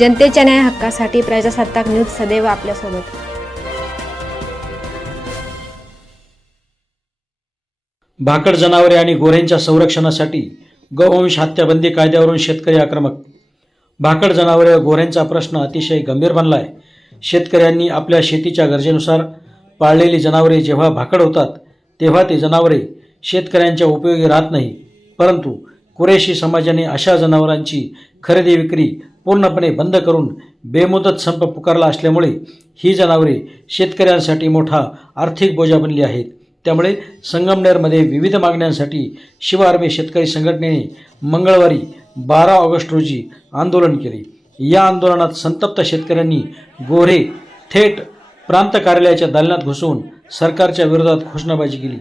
जनतेच्या न्याय हक्कासाठी प्रजासत्ताक न्यूज सदैव आपल्यासोबत. भाकड जनावरे आणि गोऱ्यांच्या संरक्षणासाठी गोवंश हत्याबंदी कायद्यावरून शेतकरी आक्रमक. भाकड जनावरे व गोऱ्यांचा प्रश्न अतिशय गंभीर बनला आहे शेतकऱ्यांनी आपल्या शेतीच्या गरजेनुसार पाळलेली जनावरे जेव्हा भाकड होतात तेव्हा ती जनावरे शेतकऱ्यांच्या उपयोगी राहत नाही. परंतु कुरेशी समाजाने अशा जनावरांची खरेदी विक्री पूर्णपणे बंद करून बेमुदत संप पुकारला असल्यामुळे ही जनावरे शेतकऱ्यांसाठी मोठा आर्थिक बोजा बनली आहेत. त्यामुळे संगमनेरमध्ये विविध मागण्यांसाठी शिव आर्मी शेतकरी संघटनेने मंगळवारी बारा ऑगस्ट रोजी आंदोलन केले. या आंदोलनात संतप्त शेतकऱ्यांनी गोरे थेट प्रांत कार्यालयाच्या दालनात घुसवून सरकारच्या विरोधात घोषणाबाजी केली.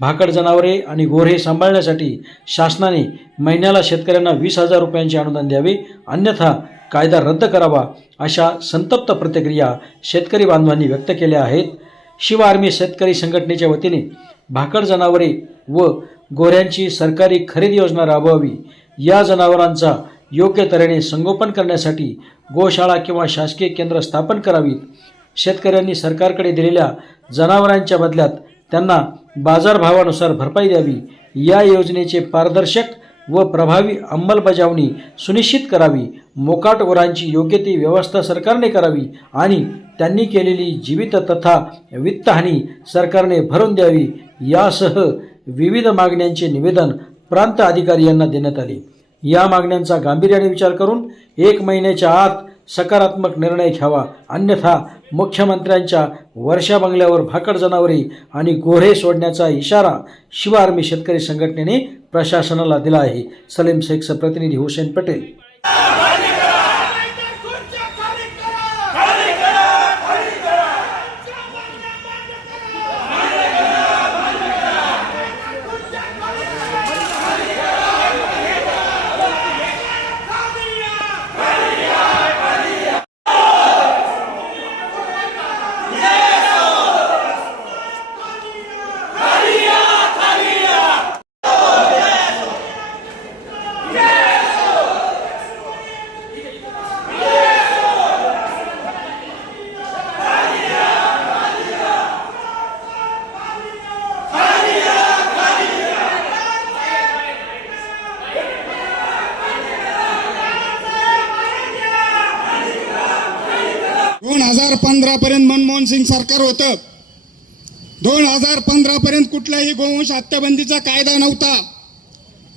भाकड जनावरे आणि गोरे सांभाळण्यासाठी शासनाने महिन्याला शेतकऱ्यांना वीस हजार रुपयांचे अनुदान द्यावे अन्यथा कायदा रद्द करावा अशा संतप्त प्रतिक्रिया शेतकरी बांधवांनी व्यक्त केल्या आहेत. शिव आर्मी शेतकरी संघटनेच्या वतीने भाकड जनावरे व गोऱ्यांची सरकारी खरेदी योजना राबवावी. या जनावरांचा योग्य तऱ्हेने संगोपन करण्यासाठी गोशाळा किंवा शासकीय केंद्र स्थापन करावीत. शेतकऱ्यांनी सरकारकडे दिलेल्या जनावरांच्या बदल्यात त्यांना बाजारभावानुसार भरपाई द्यावी. या योजनेचे पारदर्शक व प्रभावी अंमलबजावणी सुनिश्चित करावी. मोकाटवरांची योग्य ती व्यवस्था सरकारने करावी आणि त्यांनी केलेली जीवित तथा वित्तहानी सरकारने भरून द्यावी यासह विविध मागण्यांचे निवेदन प्रांत अधिकारी यांना देण्यात आले. या मागण्यांचा गांभीर्याने विचार करून एक महिन्याच्या आत सकारात्मक निर्णय घ्यावा. अन्यथा मुख्यमंत्र्यांच्या वर्षा बंगल्यावर भाकड जनावरे आणि गोरे सोडण्याचा इशारा शिव आर्मी शेतकरी संघटनेने प्रशासनाला दिला आहे. सलीम शेखचा प्रतिनिधी हुसेन पटेल. मनमोहन सरकार होतं. दोन हजार पंधरा पर्यंत कुठल्याही गोवंश हत्याबंदीचा कायदा नव्हता.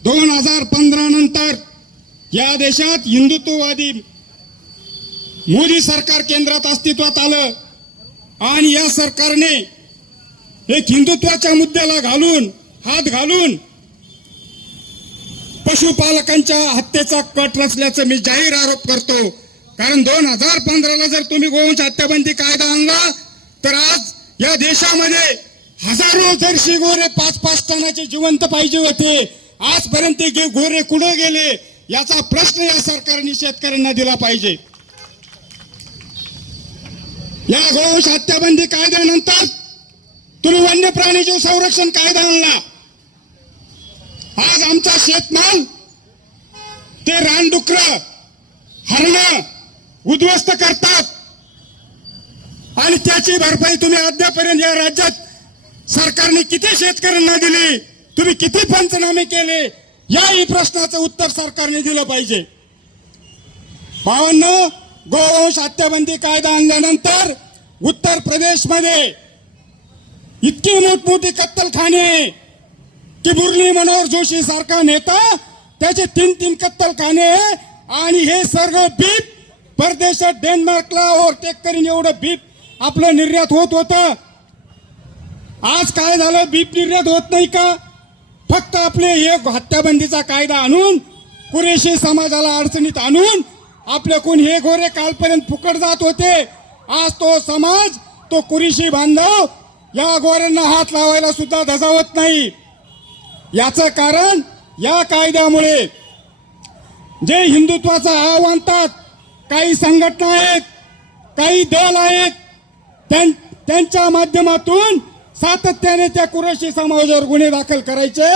दोन हजार पंधरा नंतर या देशात हिंदुत्ववादी मोदी सरकार केंद्रात अस्तित्वात आलं. आणि या सरकारने एक हिंदुत्वाच्या मुद्द्याला घालून हात घालून पशुपालकांच्या हत्येचा कट रचल्याचं मी जाहीर आरोप करतो. कारण दोन हजार पंधराला जर तुम्ही गोवंश हत्याबंदी कायदा आणला तर आज या देशामध्ये हजारो जर्शी गोरे पाच पाच टनाचे जिवंत पाहिजे होते. आजपर्यंत गे- गोरे कुठे गेले याचा प्रश्न या सरकारने शेतकऱ्यांना दिला पाहिजे. या गोवंश हत्याबंदी कायद्यानंतर तुम्ही वन्य प्राणीचे संरक्षण कायदा आणला. आज आमचा शेतमाल ते रानडुकर हरण उद्ध्वस्त करतात. आणि त्याची भरपाई तुम्ही अद्यापर्यंत या राज्यात सरकारने किती शेतकऱ्यांना दिली? तुम्ही किती पंचनामे केले? याही प्रश्नाचं उत्तर सरकारने दिलं पाहिजे. भावांनो गोवंश हत्याबंदी कायदा आणल्यानंतर उत्तर प्रदेशमध्ये इतकी मोठमोठी कत्तलखाने की मुरली मनोहर जोशी सारखा नेता त्याचे तीन तीन कत्तलखाने आणि हे सर्व बीप परदेशात डेन्मार्कला ओव्हरटेक करीन एवढं बीप आपलं निर्यात होत होतं. आज काय झालं? बीप निर्यात होत नाही का? फक्त आपले एक हत्याबंदीचा कायदा आणून कुरेशी समाजाला अडचणीत आणून आपल्याकडून हे गोरे कालपर्यंत फुकट जात होते आज तो समाज तो कुरेशी बांधव या गोऱ्यांना हात लावायला सुद्धा धजावत नाही. याचं कारण या कायद्यामुळे जे हिंदुत्वाचा आव आणतात काही संघटना आहेत काही दल आहेत त्यांच्या माध्यमातून सातत्याने त्या कुरेशी समाजावर गुन्हे दाखल करायचे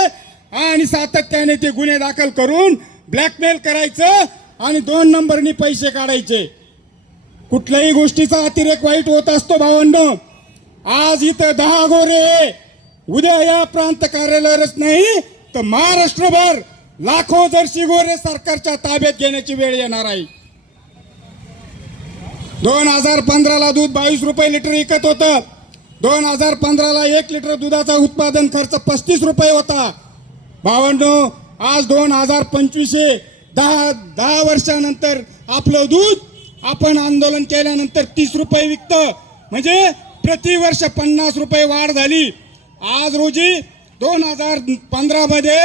आणि सातत्याने ते गुन्हे दाखल करून ब्लॅकमेल करायचं आणि दोन नंबरनी पैसे काढायचे. कुठल्याही गोष्टीचा अतिरेक वाईट होत असतो भावंड. आज इथं दहा गोरे उद्या या प्रांत कार्यालयावरच नाही तर महाराष्ट्रभर लाखो जर्सी गोरे सरकारच्या ताब्यात घेण्याची वेळ येणार आहे. दोन हजार पंधराला दूध बावीस रुपये लिटर विकत होतं. दोन हजार पंधराला एक लिटर दुधाचा उत्पादन खर्च पस्तीस रुपये होता. भावंडो आज दोन हजार पंचवीसशे दहा दहा वर्षानंतर आपलं दूध आपण आंदोलन केल्यानंतर तीस रुपये विकतं. म्हणजे प्रतिवर्ष पन्नास रुपये वाढ झाली. आज रोजी दोन हजार पंधरामध्ये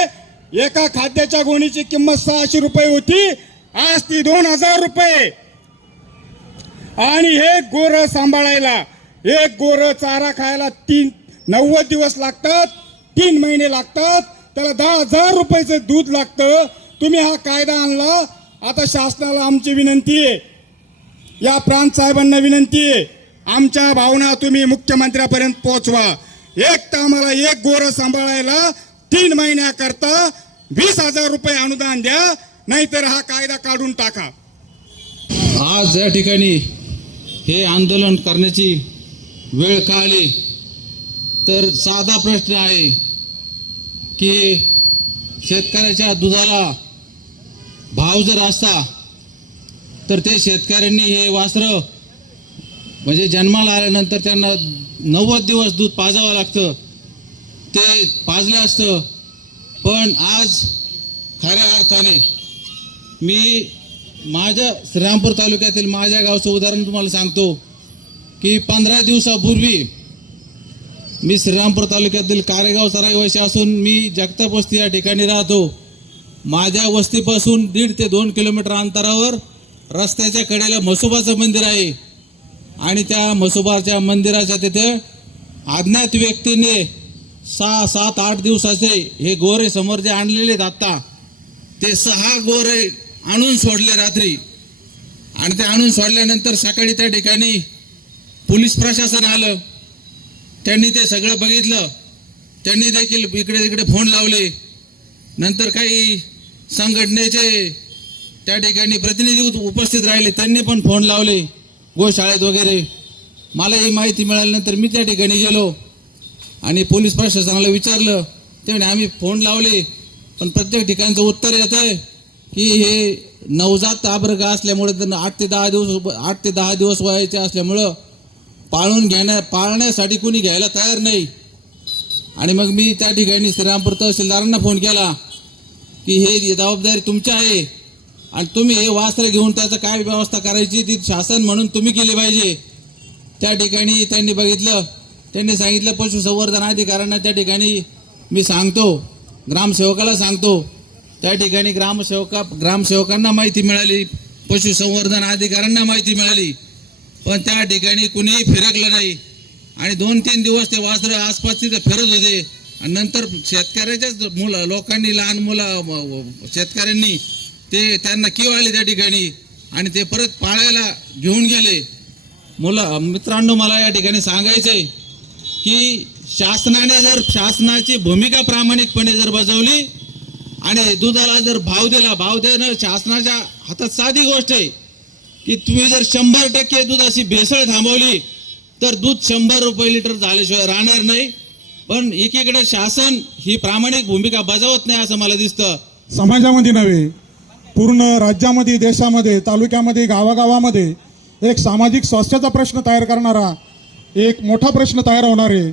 एका खाद्याच्या गोणीची किंमत सहाशे रुपये होती. आज ती दोन हजार रुपये. आणि हे गोर सांभाळायला एक गोर चारा खायला तीन नव्वद दिवस लागतात तीन महिने लागतात त्याला दहा हजार रुपयाचं दूध लागतं. तुम्ही हा कायदा आणला? आता शासनाला आमची विनंती आहे. या प्रांत साहेबांना विनंती आहे. आमच्या भावना तुम्ही मुख्यमंत्र्यापर्यंत पोहोचवा. एक तर आम्हाला एक गोर सांभाळायला तीन महिन्याकरता वीस हजार रुपये अनुदान द्या नाहीतर हा कायदा काढून टाका. आज या ठिकाणी हे आंदोलन करण्याची वेळ का आली तर साधा प्रश्न आहे की शेतकऱ्याच्या दुधाला भाव जर असता तर ते शेतकऱ्यांनी हे वासरं म्हणजे जन्माला आल्यानंतर त्यांना नव्वद दिवस दूध पाजावं लागतं. ते पाजलं असतं. पण आज खऱ्या अर्थाने मी माझ्या श्रीरामपूर तालुक्यातील माझ्या गावचं उदाहरण तुम्हाला सांगतो की पंधरा दिवसापूर्वी मी श्रीरामपूर तालुक्यातील कारेगावचा रहिवासी असून मी जगताप वस्ती या ठिकाणी राहतो. माझ्या वस्तीपासून दीड ते दोन किलोमीटर अंतरावर रस्त्याच्या कड्याला म्हसोबाचं मंदिर आहे आणि त्या म्हसोबाच्या मंदिराच्या तिथे अज्ञात व्यक्तीने सहा सात आठ दिवसाचे हे गोरे समोर जे आणलेले आहेत आत्ता ते सहा गोरे आणून सोडले रात्री. आणि ते आणून सोडल्यानंतर सकाळी त्या ठिकाणी पोलीस प्रशासन आलं. त्यांनी ते सगळं बघितलं. त्यांनी देखील इकडे तिकडे फोन लावले. नंतर काही संघटनेचे त्या ठिकाणी प्रतिनिधी उपस्थित राहिले. त्यांनी पण फोन लावले. गोशाळेत वगैरे. मला ही माहिती मिळाल्यानंतर मी त्या ठिकाणी गेलो. आणि पोलीस प्रशासनाला विचारलं. ते म्हणे आम्ही फोन लावले. पण प्रत्येक ठिकाणचं उत्तर येत आहे की हे नवजात आब्रग असल्यामुळे त्यांना आठ ते दहा दिवस आठ ते दहा दिवस व्हायचे असल्यामुळं पाळून घेण्या पाळण्यासाठी कोणी घ्यायला तयार नाही. आणि मग मी त्या ठिकाणी श्रीरामपूर तहसीलदारांना फोन केला की हे जबाबदारी तुमची आहे. आणि तुम्ही हे वास्त्र घेऊन त्याचं काय व्यवस्था करायची ती शासन म्हणून तुम्ही केली पाहिजे. त्या ठिकाणी त्यांनी बघितलं. त्यांनी सांगितलं पशुसंवर्धन अधिकाऱ्यांना त्या ठिकाणी मी सांगतो. ग्रामसेवकाला सांगतो. त्या ठिकाणी ग्रामसेवका ग्रामसेवकांना माहिती मिळाली पशुसंवर्धन अधिकाऱ्यांना माहिती मिळाली. पण त्या ठिकाणी कुणीही फिरकलं नाही. आणि दोन तीन दिवस ते वासरं आसपास तिथे फिरत होते. आणि नंतर शेतकऱ्याच्याच मुलं लोकांनी लहान मुलं शेतकऱ्यांनी ते त्यांना किव आले त्या ठिकाणी. आणि ते परत पाळायला घेऊन गेले. मुलं मित्रांनो मला या ठिकाणी सांगायचंय की शासनाने जर शासनाची भूमिका प्रामाणिकपणे जर बजावली आणि दुधाला जर भाव दिला भाव देणं शासनाच्या हातात साधी गोष्ट आहे की तुम्ही जर शंभर टक्के दुधाची भेसळ थांबवली तर दूध शंभर रुपये लिटर झाल्याशिवाय राहणार नाही. पण एकीकडे शासन ही प्रामाणिक भूमिका बजावत नाही असं मला दिसतं. समाजामध्ये नव्हे पूर्ण राज्यामध्ये देशामध्ये तालुक्यामध्ये गावागावामध्ये एक सामाजिक स्वास्थ्याचा प्रश्न तयार करणारा एक मोठा प्रश्न तयार होणार आहे.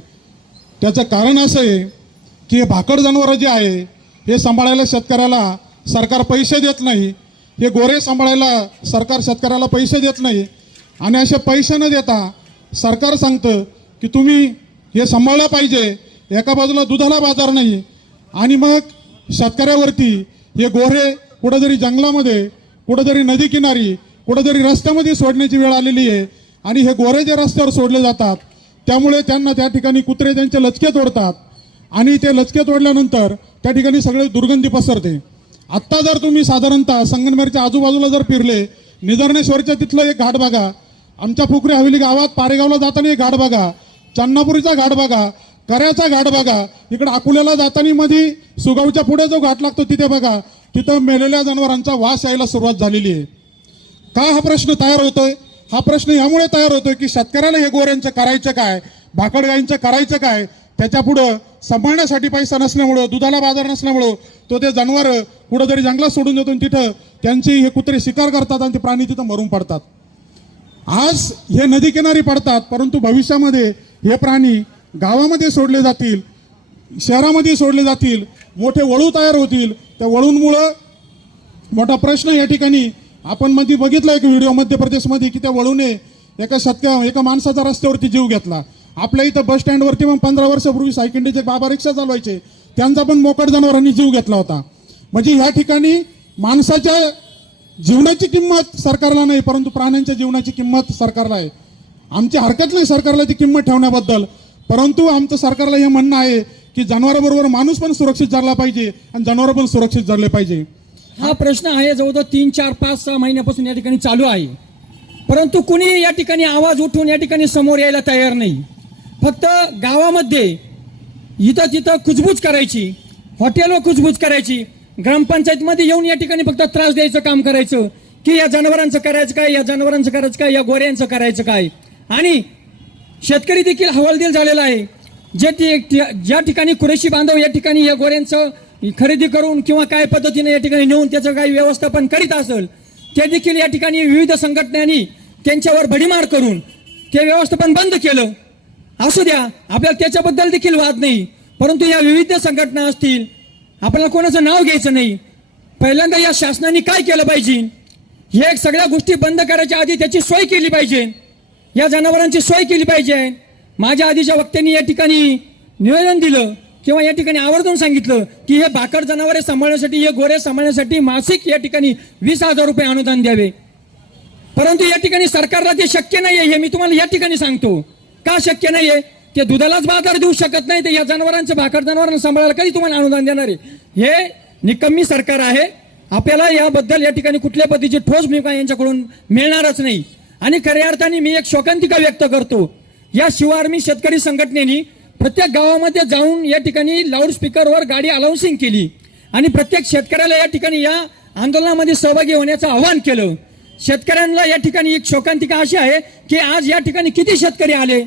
त्याचं कारण असं आहे की हे भाकड जनावरं जे आहे हे सांभाळायला शेतकऱ्याला सरकार पैसे देत नाही. हे गोरे सांभाळायला सरकार शेतकऱ्याला पैसे देत नाही. आणि असे पैसे न देता सरकार सांगतं की तुम्ही हे सांभाळलं पाहिजे. एका बाजूला दुधाला बाजार नाही. आणि मग शेतकऱ्यावरती हे गोरे कुठंतरी जंगलामध्ये कुठंतरी नदी किनारी कुठंतरी रस्त्यामध्ये सोडण्याची वेळ आलेली आहे. आणि हे गोरे जे रस्त्यावर सोडले जातात त्यामुळे त्यांना त्या ठिकाणी कुत्रे त्यांचे लचके तोडतात. आणि ते लचके तोडल्यानंतर त्या ठिकाणी सगळे दुर्गंधी पसरते. आत्ता जर तुम्ही साधारणतः संगनमेरच्या आजूबाजूला जर फिरले निधर्णेश्वरच्या तिथलं एक घाट बघा. आमच्या फुकरे हवेली गावात पारेगावला जाताना एक घाट बघा. चन्नापुरीचा घाट बघा. कऱ्याचा घाट बघा. इकडे अकोल्याला जाताना मध्ये सुगावच्या पुढे जो घाट लागतो तिथे बघा. तिथं मेलेल्या जनावरांचा वास यायला सुरुवात झालेली आहे. का हा प्रश्न तयार होतोय? हा प्रश्न यामुळे तयार होतोय की शेतकऱ्याला हे गोऱ्यांचं करायचं काय? भाकड गायींचं करायचं काय? त्याच्यापुढं सांभाळण्यासाठी पैसा नसल्यामुळं दुधाला बाजार नसल्यामुळं तो ते जनावर कुठंतरी जंगलात सोडून देतो आणि तिथं त्यांची हे कुत्रे शिकार करतात आणि ते प्राणी तिथं मरून पडतात. आज हे नदीकिनारी पडतात परंतु भविष्यामध्ये हे प्राणी गावामध्ये सोडले जातील शहरामध्ये सोडले जातील मोठे वळू तयार होतील. त्या वळूंमुळं मोठा प्रश्न या ठिकाणी आपण मध्ये बघितलं एक व्हिडिओ मध्य प्रदेशमध्ये की त्या वळूने एका शतका एका माणसाचा रस्त्यावरती जीव घेतला. आपल्या इथं बस स्टँडवरती मग पंधरा वर्षापूर्वी सायकंडीचे बाबा रिक्षा चालवायचे. त्यांचा पण मोकट जनावरांनी जीव घेतला होता. म्हणजे या ठिकाणी माणसाच्या जीवनाची किंमत सरकारला नाही परंतु प्राण्यांच्या जीवनाची किंमत सरकारला आहे. आमची हरकत नाही सरकारला ती किंमत ठेवण्याबद्दल. परंतु आमचं सरकारला हे म्हणणं आहे की जनावराबरोबर माणूस पण सुरक्षित जगला पाहिजे आणि जनावर पण सुरक्षित जगले पाहिजे. हा प्रश्न आहे जवळजवळ तीन चार पाच सहा महिन्यापासून या ठिकाणी चालू आहे. परंतु कुणी या ठिकाणी आवाज उठून या ठिकाणी समोर यायला तयार नाही. फक्त गावामध्ये इथं तिथं कुजबूज करायची हॉटेलवर कुजबूज करायची ग्रामपंचायतमध्ये येऊन या ठिकाणी फक्त त्रास द्यायचं काम करायचं की या जनावरांचं करायचं काय या जनावरांचं करायचं काय या गोऱ्यांचं करायचं काय? आणि शेतकरी देखील हवालदिल झालेला आहे. जे ज्या ठिकाणी कुरेशी बांधव या ठिकाणी या गोऱ्यांचं खरेदी करून किंवा काय पद्धतीने या ठिकाणी नेऊन त्याचं काही व्यवस्थापन करीत असेल ते देखील या ठिकाणी विविध संघटनांनी त्यांच्यावर भडीमार करून ते व्यवस्थापन बंद केलं. असू द्या आपल्याला त्याच्याबद्दल देखील वाद नाही. परंतु या विविध संघटना असतील आपल्याला कोणाचं नाव घ्यायचं नाही. पहिल्यांदा या शासनाने काय केलं पाहिजे? हे सगळ्या गोष्टी बंद करायच्या आधी त्याची सोय केली पाहिजे. या जनावरांची सोय केली पाहिजे. माझ्या आधीच्या वक्त्यांनी या ठिकाणी निवेदन दिलं किंवा या ठिकाणी आवर्जून सांगितलं की हे भाकड जनावरे सांभाळण्यासाठी हे गोरे सांभाळण्यासाठी मासिक या ठिकाणी वीस हजार रुपये अनुदान द्यावे. परंतु या ठिकाणी सरकारला ते शक्य नाही हे मी तुम्हाला या ठिकाणी सांगतो. का शक्य नाहीये? ते दुधालाच बाजार देऊ शकत नाही तर या जनावरांचं भाकर जनावरांना सांभाळायला कधी तुम्हाला अनुदान देणार आहे? हे निकम्मी सरकार आहे. आपल्याला याबद्दल या ठिकाणी कुठल्या पद्धतीची ठोस भूमिका यांच्याकडून मिळणारच नाही. आणि खऱ्या अर्थाने मी एक शोकांतिका व्यक्त करतो. या शिवार्मी शेतकरी संघटनेने प्रत्येक गावामध्ये जाऊन या ठिकाणी लाऊडस्पीकरवर गाडी अलाउन्सिंग केली. आणि प्रत्येक शेतकऱ्याला या ठिकाणी या आंदोलनामध्ये सहभागी होण्याचं आवाहन केलं. शेतकऱ्यांना या ठिकाणी एक शोकांतिका अशी आहे की आज या ठिकाणी किती शेतकरी आले?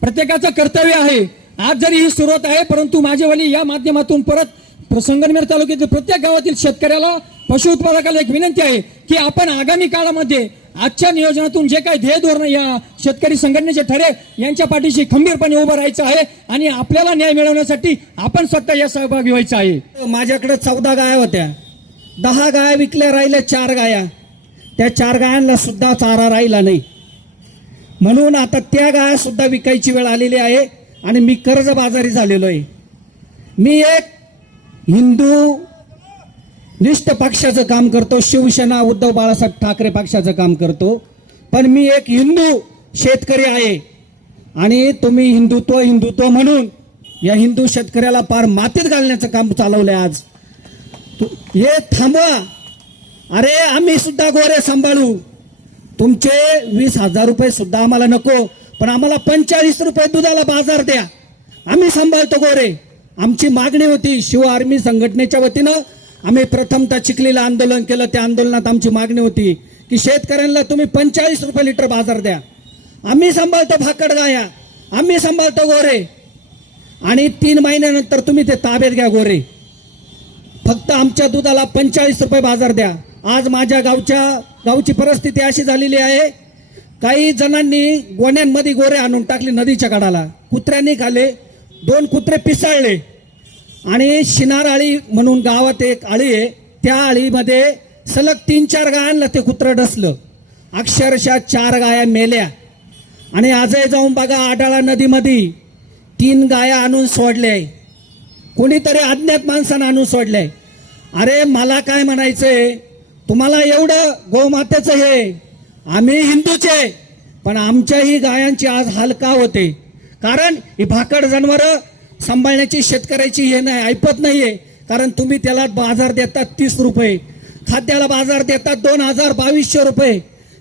प्रत्येकाचं कर्तव्य आहे. आज जरी ही सुरुवात आहे परंतु माझेवाली या माध्यमातून परत संगमनेर तालुक्यातील प्रत्येक गावातील शेतकऱ्याला पशु उत्पादकाला एक विनंती आहे की आपण आगामी काळामध्ये आजच्या नियोजनातून जे काही ध्येय धोरण या शेतकरी संघटनेचे ठरे यांच्या पाठीशी खंबीरपणे उभं राहायचं आहे आणि आपल्याला न्याय मिळवण्यासाठी आपण स्वतः या सहभागी व्हायचं आहे. माझ्याकडे चौदा गाया होत्या. दहा गाया विकल्या राहिल्या चार गाया. त्या चार गायांना सुद्धा चारा राहिला नाही. म्हणून आता त्या गाया सुद्धा विकायची वेळ आलेली आहे आणि मी कर्जबाजारी झालेलो आहे. मी एक हिंदू निष्ठ पक्षाचं काम करतो शिवसेना उद्धव बाळासाहेब ठाकरे पक्षाचं काम करतो पण मी एक हिंदू शेतकरी आहे. आणि तुम्ही हिंदुत्व हिंदुत्व म्हणून या हिंदू शेतकऱ्याला पार मातीत घालण्याचं काम चालवलंय आज. हे थांबवा. अरे आम्ही सुद्धा गोरे सांभाळू. तुमचे वीस हजार रुपये सुद्धा आम्हाला नको पण आम्हाला पंचेचाळीस रुपये दुधाला बाजार द्या. आम्ही सांभाळतो गोरे. आमची मागणी होती शिव आर्मी संघटनेच्या वतीनं आम्ही प्रथमतः चिखलीला आंदोलन केलं. त्या आंदोलनात आमची मागणी होती की शेतकऱ्यांना तुम्ही पंचेचाळीस रुपये लिटर बाजार द्या. आम्ही सांभाळतो भाकड गाया. आम्ही सांभाळतो गोरे. आणि तीन महिन्यानंतर तुम्ही ते ताब्यात घ्या गोरे. फक्त आमच्या दुधाला पंचेचाळीस रुपये बाजार द्या. आज माझ्या गावच्या गावची परिस्थिती अशी झालेली आहे. काही जणांनी गोण्यांमध्ये गोरे आणून टाकले नदीच्या गडाला कुत्र्यांनी खाले दोन कुत्रे पिसाळले. आणि शिनार आळी म्हणून गावात एक आळी आहे. त्या आळीमध्ये सलग तीन चार गायांना ते कुत्रं डसलं. अक्षरशः चार गाया मेल्या. आणि आजही जाऊन बघा आडाळा नदीमध्ये तीन गाया आणून सोडल्या. कोणीतरी अज्ञात माणसानं आणून सोडलंय. अरे मला काय म्हणायचंय? तुम्हाला एवढं गोमातेचं हे. आम्ही हिंदूचे पण आमच्याही गायांची आज हाल का होते. कारण ही भाकड जनावरं सांभाळण्याची शेतकऱ्याची हे नाही ऐपत नाहीये. कारण तुम्ही त्याला बाजार देतात तीस रुपये खाद्याला बाजार देतात दोन हजार बावीसशे रुपये.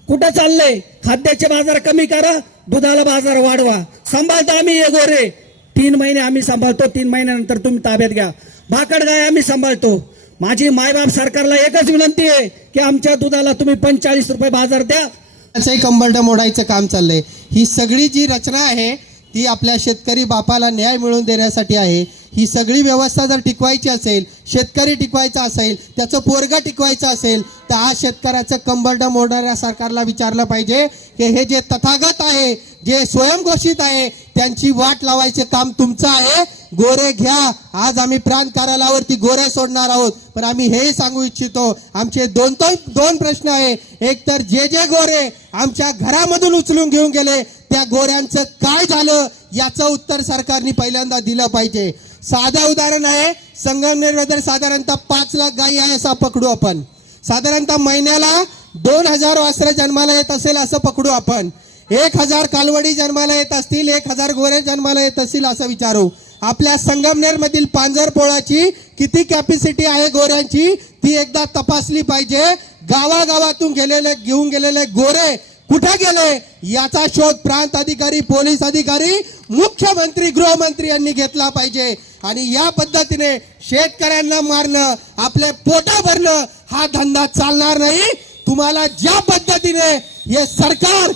कुठं चाललंय खाद्याचे बाजार कमी करा दुधाला बाजार वाढवा. सांभाळतो आम्ही हे गोरे. तीन महिने आम्ही सांभाळतो तीन महिन्यानंतर तुम्ही ताब्यात घ्या. भाकड गाय आम्ही सांभाळतो. माझी मायबाप सरकारला एकच विनंती आहे की आमच्या दुधाला तुम्ही पंचेचाळीस रुपये बाजार द्या. त्याचंही कंबरड मोडायचं काम चाललंय. ही सगळी जी रचना आहे ती आपल्या शेतकरी बापाला न्याय मिळवून देण्यासाठी आहे. ही सगळी व्यवस्था जर टिकवायची असेल शेतकरी टिकवायचा असेल त्याचं पोरगा टिकवायचं असेल तर आज शेतकऱ्याचं कंबरड मोडणाऱ्या सरकारला विचारलं पाहिजे की हे जे तथागत आहे जे स्वयंघोषित आहे त्यांची वाट लावायचे काम तुमचं आहे. गोरे घ्या. आज आम्ही प्रांत कार्यालयावरती गोरे सोडणार आहोत. पण आम्ही हेही सांगू इच्छितो आमचे दोन दोन दोन प्रश्न आहे. एक तर जे जे गोरे आमच्या घरामधून उचलून घेऊन गेले त्या गोऱ्यांचं काय झालं? याचं उत्तर सरकारने पहिल्यांदा दिलं पाहिजे. साधं उदाहरण आहे संगमनेरमध्ये साधारणतः पाच लाख गायी आहे असा पकडू आपण. साधारणतः महिन्याला दोन हजार वासरं जन्माला येत असेल असं पकडू आपण. एक हजार कालवडी जन्माला येत असतील एक हजार गोरे जन्माला येत असतील असं विचारू. आपल्या संगमनेर मधील पांजरपोळाची किती कॅपॅसिटी आहे गोऱ्यांची ती एकदा तपासली पाहिजे. गावागावातून गेलेले घेऊन गेलेले गोरे कुठे गेले? याचा शोध प्रांत अधिकारी पोलीस अधिकारी मुख्यमंत्री गृहमंत्री यांनी घेतला पाहिजे. आणि या पद्धतीने शेतकऱ्यांना मारणं आपले पोटा भरणं हा धंदा चालणार नाही. तुम्हाला ज्या पद्धतीने हे सरकार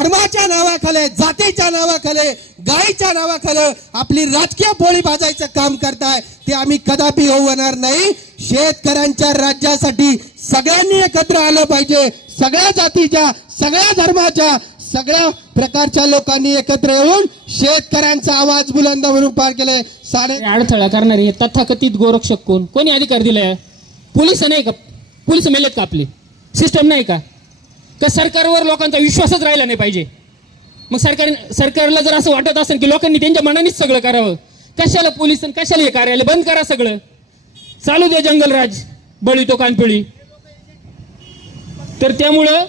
धर्माच्या नावाखाली जातीच्या नावाखाली गायीच्या नावाखाली आपली राजकीय पोळी भाजायचं काम करताय ते आम्ही कदापि होऊ होणार नाही. शेतकऱ्यांच्या राज्यासाठी सगळ्यांनी एकत्र आलं पाहिजे. सगळ्या जातीच्या सगळ्या धर्माच्या सगळ्या प्रकारच्या लोकांनी एकत्र येऊन शेतकऱ्यांचा आवाज बुलंद म्हणून पार केले साडे अडथळा करणारे हे तथाकथित गोरक्षक कोण? कोणी अधिकार दिलाय? पोलीस नाही का? पोलीस मेलेत का आपले? सिस्टम नाही का? का सरकारवर लोकांचा विश्वासच राहिला नाही पाहिजे. मग सरकार सरकारला जर असं वाटत असेल की लोकांनी त्यांच्या मनानेच सगळं करावं कशाला पोलीस कशाला हे कार्यालय बंद करा सगळं? चालू दे जंगलराज बळी तो कानपिळी तर त्यामुळं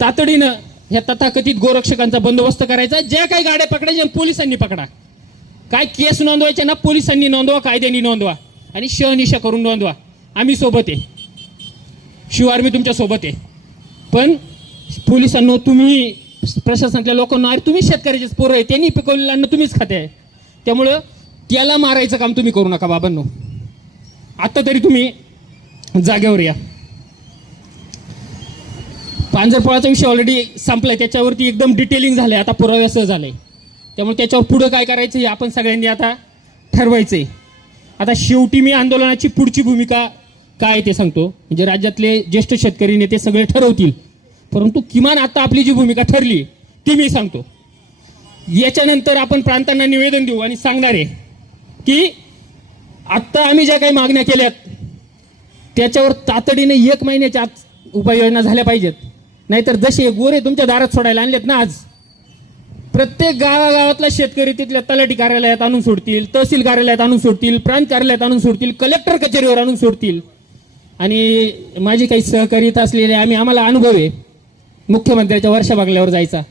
तातडीनं ह्या तथाकथित गोरक्षकांचा बंदोबस्त करायचा ज्या काही गाड्या पकडायच्या पोलिसांनी पकडा. काय केस नोंदवायच्या ना पोलिसांनी नोंदवा कायद्यानी नोंदवा आणि शहनिशा करून नोंदवा. आम्ही सोबत आहे. शिवार मी तुमच्यासोबत आहे. पण पोलिसांना तुम्ही प्रशासनातल्या लोकांना अरे तुम्ही शेतकऱ्याचेच पोरं आहे त्यांनी पिकवलेलं अन्न तुम्हीच खाते आहे. त्यामुळं त्याला मारायचं काम तुम्ही करू नका बाबांनो. आत्ता तरी तुम्ही जागेवर या. पांजरपोळाचा विषय ऑलरेडी संपलाय त्याच्यावरती एकदम डिटेलिंग झालंय आता पुराव्यासह झालंय. त्यामुळे त्याच्यावर पुढं काय करायचं हे आपण सगळ्यांनी आता ठरवायचंय. आता शेवटी मी आंदोलनाची पुढची भूमिका काय ते सांगतो. म्हणजे राज्यातले ज्येष्ठ शेतकरी नेते सगळे ठरवतील. परंतु किमान आता आपली जी भूमिका ठरली ती मी सांगतो. याच्यानंतर आपण प्रांतांना निवेदन देऊ आणि सांगणार आहे की आत्ता आम्ही ज्या काही मागण्या केल्यात त्याच्यावर तातडीने एक महिन्याच्या आत उपाययोजना झाल्या पाहिजेत. नाहीतर जसे गोरे तुमच्या दारात सोडायला आणलेत ना आज प्रत्येक गावागावातला शेतकरी तिथल्या तलाठी कार्यालयात आणून सोडतील तहसील कार्यालयात आणून सोडतील प्रांत कार्यालयात आणून सोडतील कलेक्टर कचेरीवर आणून सोडतील. आणि माझी काही सहकारी असलेले आम्ही आम्हाला अनुभव आहे मुख्यमंत्र्याच्या वर्षा बांगल्यावर जायचा.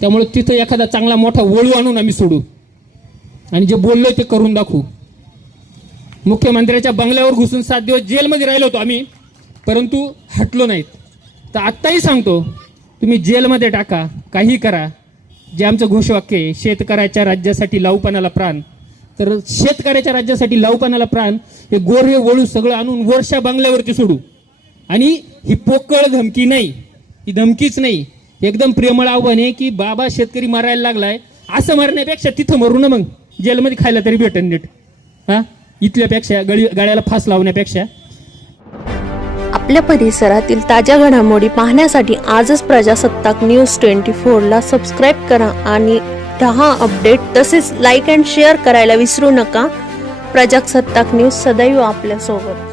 त्यामुळे तिथं एखादा चांगला मोठा वळू आणून आम्ही सोडू. आणि जे बोललोय ते करून दाखवू. मुख्यमंत्र्याच्या बंगल्यावर घुसून सात दिवस जेलमध्ये राहिलो होतो आम्ही परंतु हटलो नाहीत. तर आत्ताही सांगतो तुम्ही जेलमध्ये टाका काही करा. जे आमचं घोषवाक्य आहे शेतकऱ्याच्या राज्यासाठी लावपणाला प्राण. तर शेतकऱ्याच्या राज्यासाठी लावपणाला प्राण हे गोरवे वळू सगळं आणून वर्षा बंगल्यावरती सोडू. आणि ही पोकळ धमकी नाही. ही धमकीच नाही. एकदम प्रेमळ आव्हान आहे की बाबा शेतकरी मारायला लागलाय असं मारण्यापेक्षा तिथं मरू ना मग. जेलमध्ये खायला तरी भेटन नीट. हा? इथल्यापेक्षा गळी गाड्याला फास लावण्यापेक्षा. आपल्या परिसरातील ताज्या घडामोडी पाहण्यासाठी आजच प्रजासत्ताक न्यूज ट्वेंटी फोरला सबस्क्राईब करा आणि दहा अपडेट. तसेच लाईक अँड शेअर करायला विसरू नका. प्रजासत्ताक न्यूज सदैव आपल्यासोबत.